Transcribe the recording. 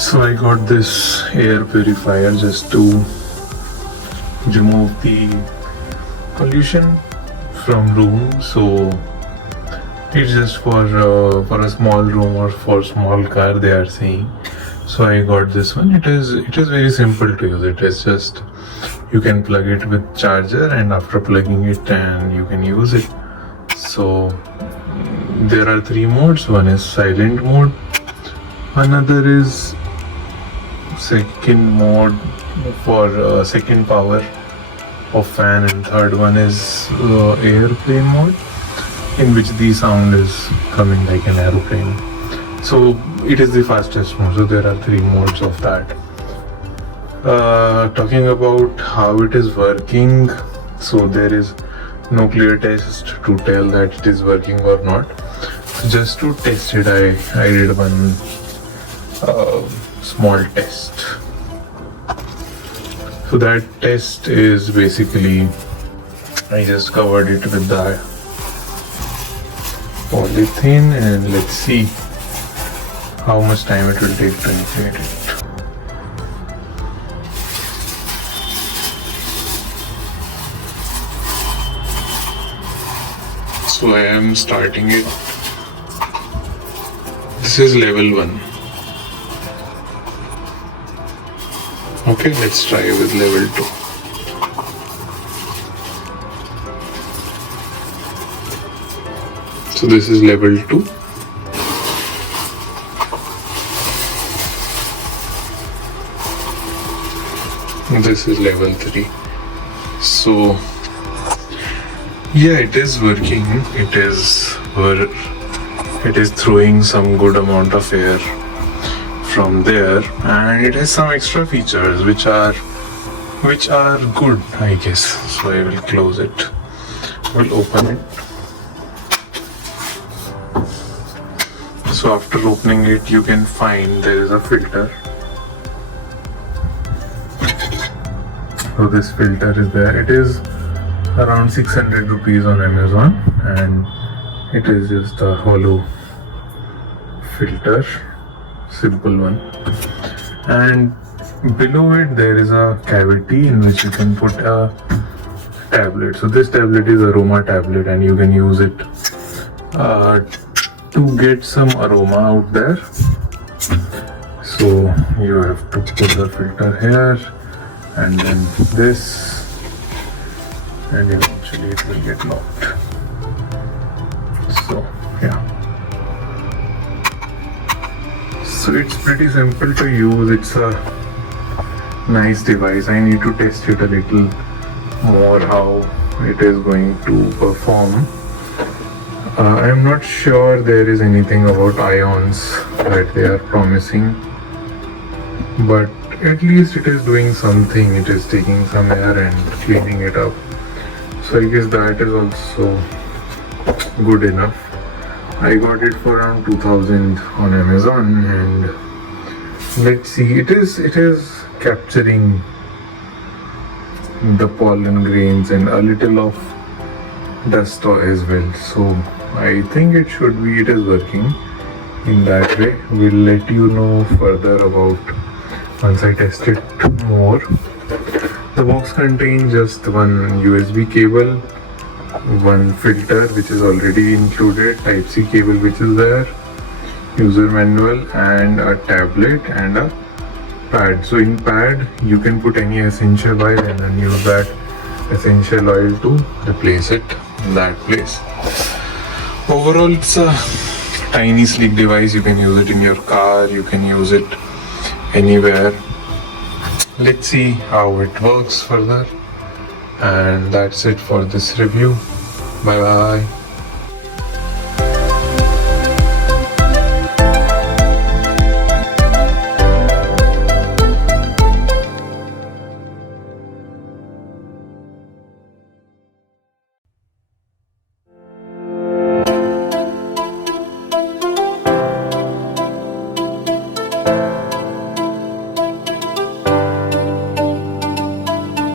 So I got this air purifier just to remove the pollution from room. So it's just for a small room or for small car, they are saying. So I got this one. It is very simple to use. It is just, you can plug it with charger, and after plugging it, and you can use it. So there are 3 modes. One is silent mode, another is second mode for second power of fan, and third one is airplane mode, in which the sound is coming like an aeroplane. So it is the fastest mode. So there are 3 modes of that. Talking about how it is working, so there is no clear test to tell that it is working or not. So just to test it, I did one small test. So that test is basically, I just covered it with the polythene, and let's see how much time it will take to inflate it. So I am starting it. This is level 1. Okay, let's try with level 2. So this is level 2. This is level 3. So yeah, it is working. It is throwing some good amount of air from there, and it has some extra features which are good, I guess. So I will close it. We'll open it. So after opening it, you can find there is a filter. So this filter is there. It is around 600 rupees on Amazon, and it is just a hollow filter, simple one. And below it there is a cavity in which you can put a tablet. So this tablet is Aroma tablet, and you can use it to get some aroma out there. So you have to put the filter here, and then this, and eventually it will get locked. So yeah, so it's pretty simple to use. It's a nice device. I need to test it a little more, how it is going to perform. I'm not sure there is anything about ions that they are promising, but at least it is doing something. It is taking some air and cleaning it up. So I guess that is also good enough. I got it for around 2000 on Amazon, and let's see, it is capturing the pollen grains and a little of dust as well. So I think it is working in that way. We'll let you know further about once I test it more. The box contains just one USB cable, one filter which is already included, Type-C cable which is there, user manual, and a tablet and a pad. So in pad you can put any essential oil and then use that essential oil to replace it in that place. Overall, it's a tiny sleek device. You can use it in your car, you can use it anywhere. Let's see how it works further, and that's it for this review. Bye bye.